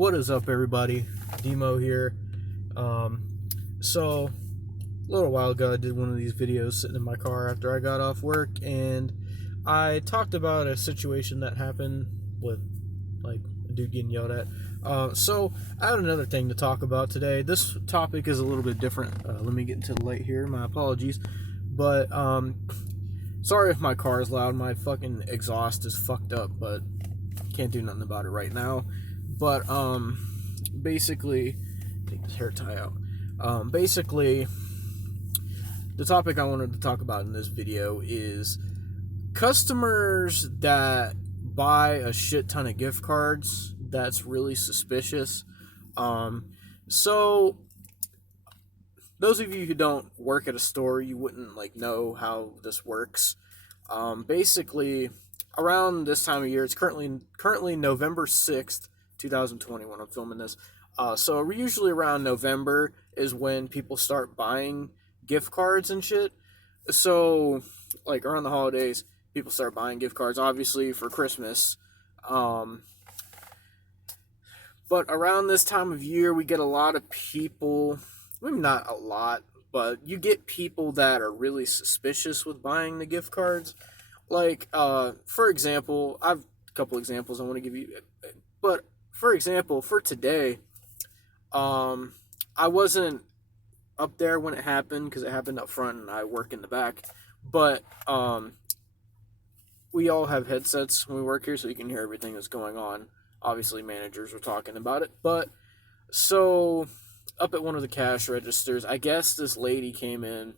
What is up, everybody? Demo here. So, a little while ago, I did one of these videos sitting in my car after I got off work, and I talked about a situation that happened with, like, a dude getting yelled at. So, I had another thing to talk about today. This topic is a little bit different. Let me get into the light here. My apologies. But, sorry if my car is loud. My fucking exhaust is fucked up, but can't do nothing about it right now. But basically, take this hair tie out. Basically, the topic I wanted to talk about in this video is customers that buy a shit ton of gift cards. That's really suspicious. So those of you who don't work at a store, you wouldn't know how this works. Basically, around this time of year, it's currently November 6th, 2020 when I'm filming this. So usually around November is when people start buying gift cards and shit. So around the holidays, people start buying gift cards, obviously for Christmas. But around this time of year, we get a lot of people, maybe not a lot, but you get people that are really suspicious with buying the gift cards. For example, I've a couple examples I want to give you. But for example, for today, I wasn't up there when it happened because it happened up front and I work in the back. But we all have headsets when we work here, so you can hear everything that's going on. Obviously, managers were talking about it. But so up at one of the cash registers, I guess this lady came in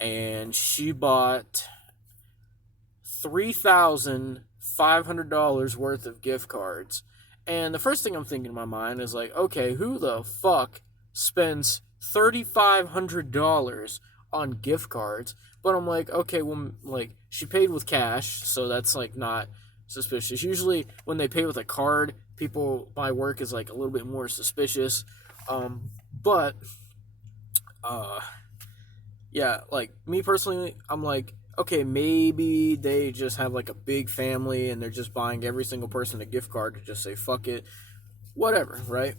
and she bought $3,500 worth of gift cards. And the first thing I'm thinking in my mind is okay, who the fuck spends $3,500 on gift cards? But I'm okay, well, she paid with cash, so that's not suspicious. Usually when they pay with a card, people, my work is a little bit more suspicious. But yeah, me personally, I'm okay, maybe they just have a big family and they're just buying every single person a gift card to just say fuck it, whatever, right?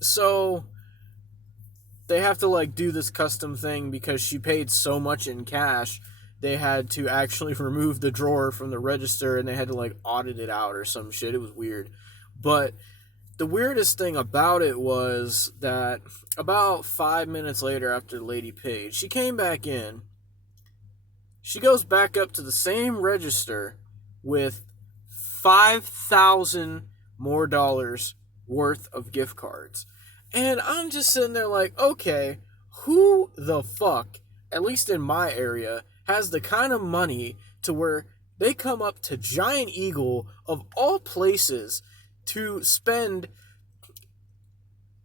So they have to do this custom thing because she paid so much in cash. They had to actually remove the drawer from the register and they had to audit it out or some shit. It was weird. But the weirdest thing about it was that about 5 minutes later, after the lady paid, she came back in. She goes back up to the same register with $5,000 more dollars worth of gift cards. And I'm just sitting there okay, who the fuck, at least in my area, has the kind of money to where they come up to Giant Eagle, of all places, to spend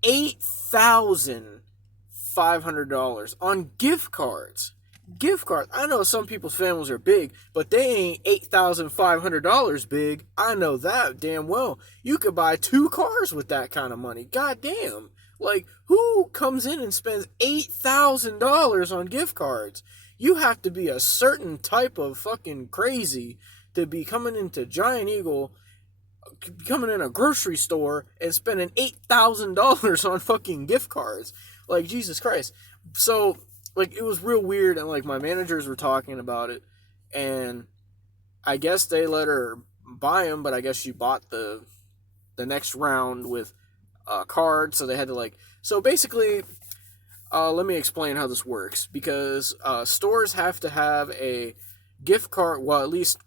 $8,500 on gift cards? Gift cards. I know some people's families are big, but they ain't $8,500 big. I know that damn well. You could buy 2 cars with that kind of money. God damn. Who comes in and spends $8,000 on gift cards? You have to be a certain type of fucking crazy to be coming into Giant Eagle, coming in a grocery store and spending $8,000 on fucking gift cards. Jesus Christ. So it was real weird, and my managers were talking about it, and I guess they let her buy them, but I guess she bought the next round with a card, so they had to so basically, let me explain how this works, because stores have to have a gift card, well, at least,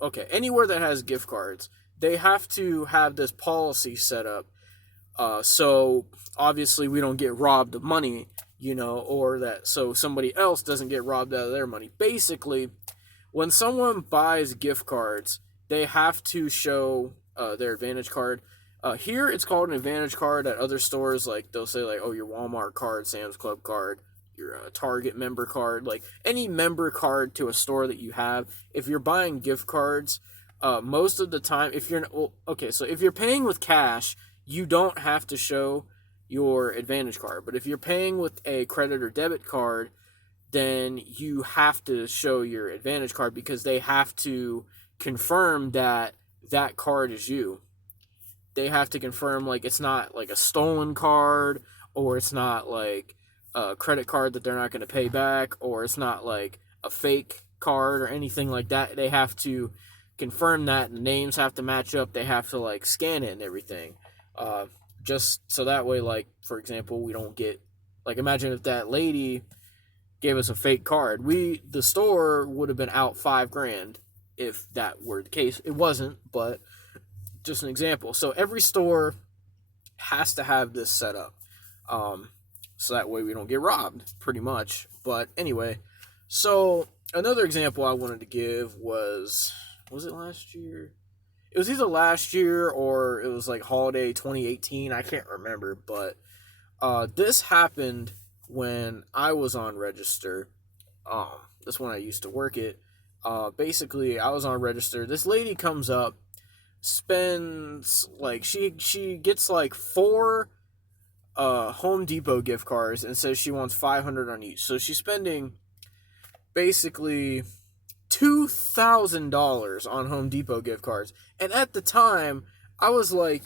okay, anywhere that has gift cards, they have to have this policy set up, so obviously we don't get robbed of money, or that so somebody else doesn't get robbed out of their money. Basically, when someone buys gift cards, they have to show their Advantage card. Here, it's called an Advantage card. At other stores, they'll say, oh, your Walmart card, Sam's Club card, your Target member card, any member card to a store that you have. If you're buying gift cards, most of the time, if you're paying with cash, you don't have to show your Advantage card. But if you're paying with a credit or debit card, then you have to show your Advantage card because they have to confirm that that card is you. they have to confirm like it's not like a stolen card, or it's not like a credit card that they're not going to pay back, or it's not like a fake card or anything like that. They have to confirm that, and the names have to match up. They have to like scan it and everything, just so that way, like for example, we don't get like, imagine if that lady gave us a fake card, the store would have been out $5,000 if that were the case. It wasn't, but just an example. So every store has to have this set up, so that way we don't get robbed, pretty much. But anyway, so another example I wanted to give was it last year? It was either last year or it was like holiday 2018. I can't remember, but this happened when I was on register. That's when I used to work it. Basically, I was on register. This lady comes up, spends like she gets like four Home Depot gift cards and says she wants 500 on each. So she's spending basically $2,000 on Home Depot gift cards. And at the time, I was like,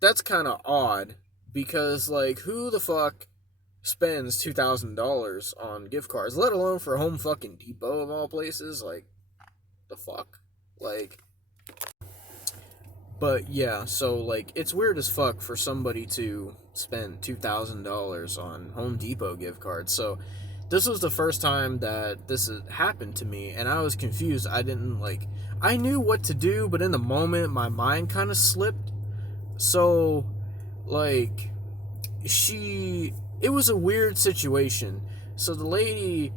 that's kind of odd, because like, who the fuck spends $2,000 on gift cards, let alone for Home fucking Depot of all places? Like, the fuck, like. But yeah, so like, it's weird as fuck for somebody to spend $2,000 on Home Depot gift cards. So this was the first time that this had happened to me, and I was confused. I knew what to do, but in the moment my mind kind of slipped. So like, it was a weird situation. So the lady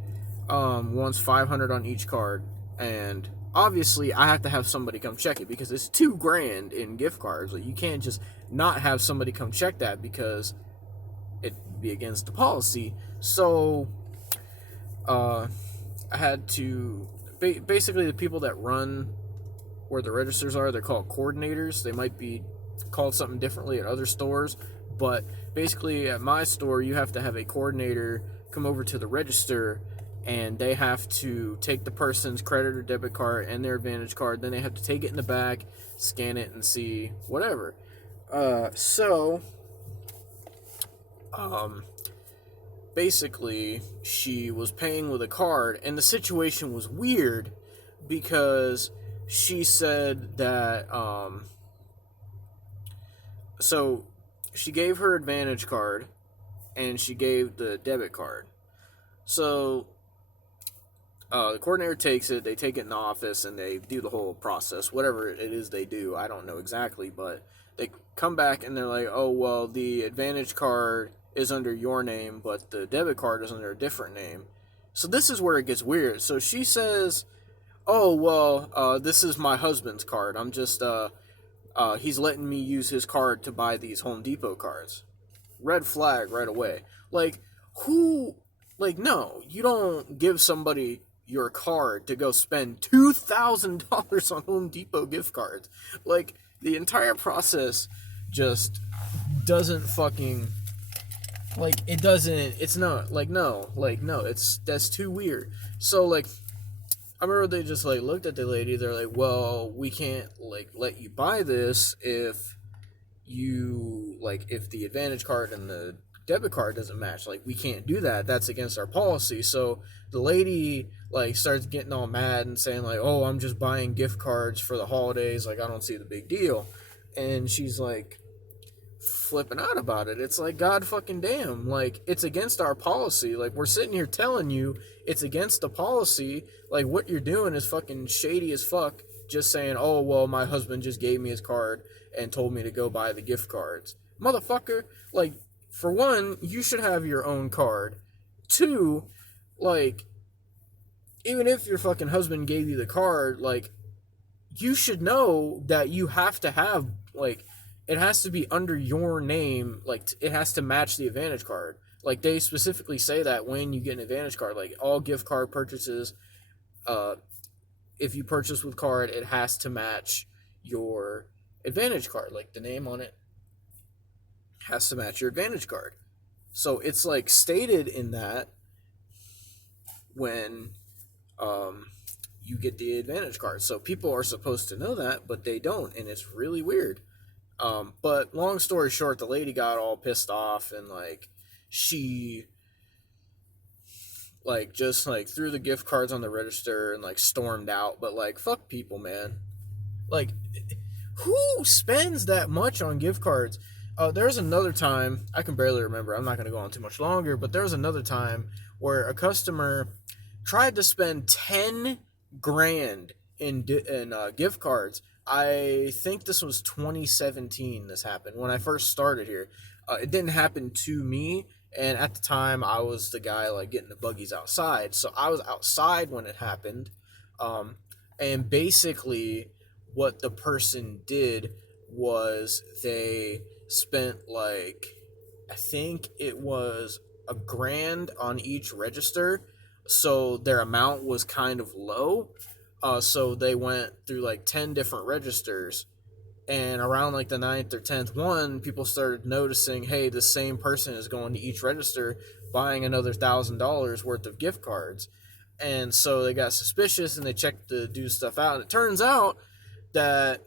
wants 500 on each card, and obviously I have to have somebody come check it because it's $2,000 in gift cards. Like, you can't just not have somebody come check that because it'd be against the policy. So I had to basically, the people that run where the registers are, they're called coordinators. They might be called something differently at other stores, but basically at my store you have to have a coordinator come over to the register, and they have to take the person's credit or debit card and their Advantage card. Then they have to take it in the back, scan it, and see whatever. Basically, she was paying with a card, and the situation was weird because she said that, so she gave her Advantage card and she gave the debit card. So the coordinator takes it, they take it in the office, and they do the whole process, whatever it is they do. I don't know exactly, but they come back and they're like, oh, well, the Advantage card is under your name, but the debit card is under a different name. So this is where it gets weird. So she says, oh, well, this is my husband's card. I'm just, he's letting me use his card to buy these Home Depot cards. Red flag right away. Like, no, you don't give somebody your card to go spend $2,000 on Home Depot gift cards. Like, the entire process just doesn't fucking, like, it's not, like, no, that's too weird. So, like, I remember they just, like, looked at the lady, they're like, well, we can't, like, let you buy this if the Advantage card and the debit card doesn't match. Like, we can't do that. That's against our policy. So the lady, like, starts getting all mad and saying, like, oh, I'm just buying gift cards for the holidays. Like, I don't see the big deal. And she's, like, flipping out about it. It's like, God fucking damn. Like, it's against our policy. Like, we're sitting here telling you it's against the policy. Like, what you're doing is fucking shady as fuck. Just saying, oh, well, my husband just gave me his card and told me to go buy the gift cards. Motherfucker, like, for one, you should have your own card. Two, like, even if your fucking husband gave you the card, like, you should know that you have to have, like, it has to be under your name. Like, it has to match the Advantage card. Like, they specifically say that when you get an Advantage card. Like, all gift card purchases, if you purchase with card, it has to match your Advantage card. Like, the name on it has to match your Advantage card. So it's, like, stated in that when you get the Advantage card. So people are supposed to know that, but they don't, and it's really weird. But long story short, the lady got all pissed off and like she like just like threw the gift cards on the register and like stormed out. But like fuck people, man. Like who spends that much on gift cards? There's another time I can barely remember. I'm not going to go on too much longer, but there was another time where a customer tried to spend 10 grand in gift cards. I think this was 2017. This happened when I first started here. It didn't happen to me, and at the time I was the guy like getting the buggies outside, so I was outside when it happened. Um, and basically, what the person did was they spent like I think it was a grand on each register, so their amount was kind of low. So they went through like 10 different registers, and around like the ninth or 10th one, people started noticing, hey, the same person is going to each register buying another $1,000 worth of gift cards, and so they got suspicious and they checked the dude's stuff out, and it turns out that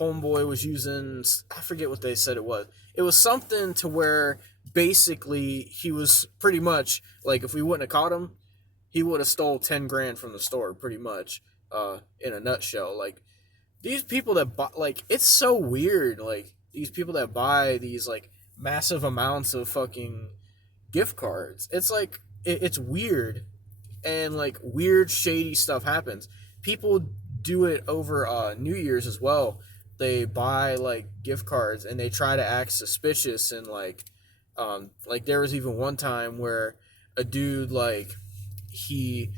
homeboy was using, I forget what they said it was. It was something to where basically he was pretty much like if we wouldn't have caught him, he would have stole 10 grand from the store pretty much. In a nutshell, like these people that buy, like it's so weird. Like these people that buy these like massive amounts of fucking gift cards. It's like it's weird, and like weird shady stuff happens. People do it over New Year's as well. They buy like gift cards and they try to act suspicious, and like there was even one time where a dude like he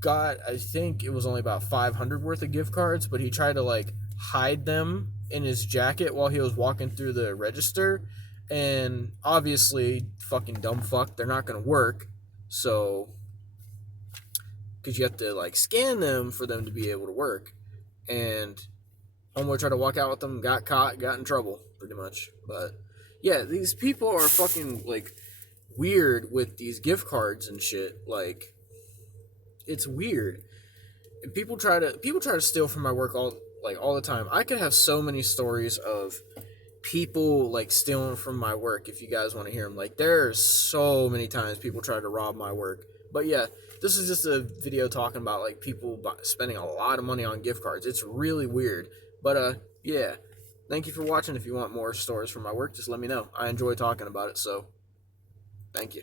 got, I think it was only about 500 worth of gift cards, but he tried to like hide them in his jacket while he was walking through the register, and obviously fucking dumb fuck, they're not going to work. So because you have to like scan them for them to be able to work. And homeboy tried to walk out with them, got caught, got in trouble, pretty much. But yeah, these people are fucking like weird with these gift cards and shit. Like it's weird. And people try to steal from my work all the time. I could have so many stories of people like stealing from my work if you guys want to hear them. Like there's so many times people try to rob my work. But yeah, this is just a video talking about like people spending a lot of money on gift cards. It's really weird. But yeah. Thank you for watching. If you want more stories from my work, just let me know. I enjoy talking about it, so thank you.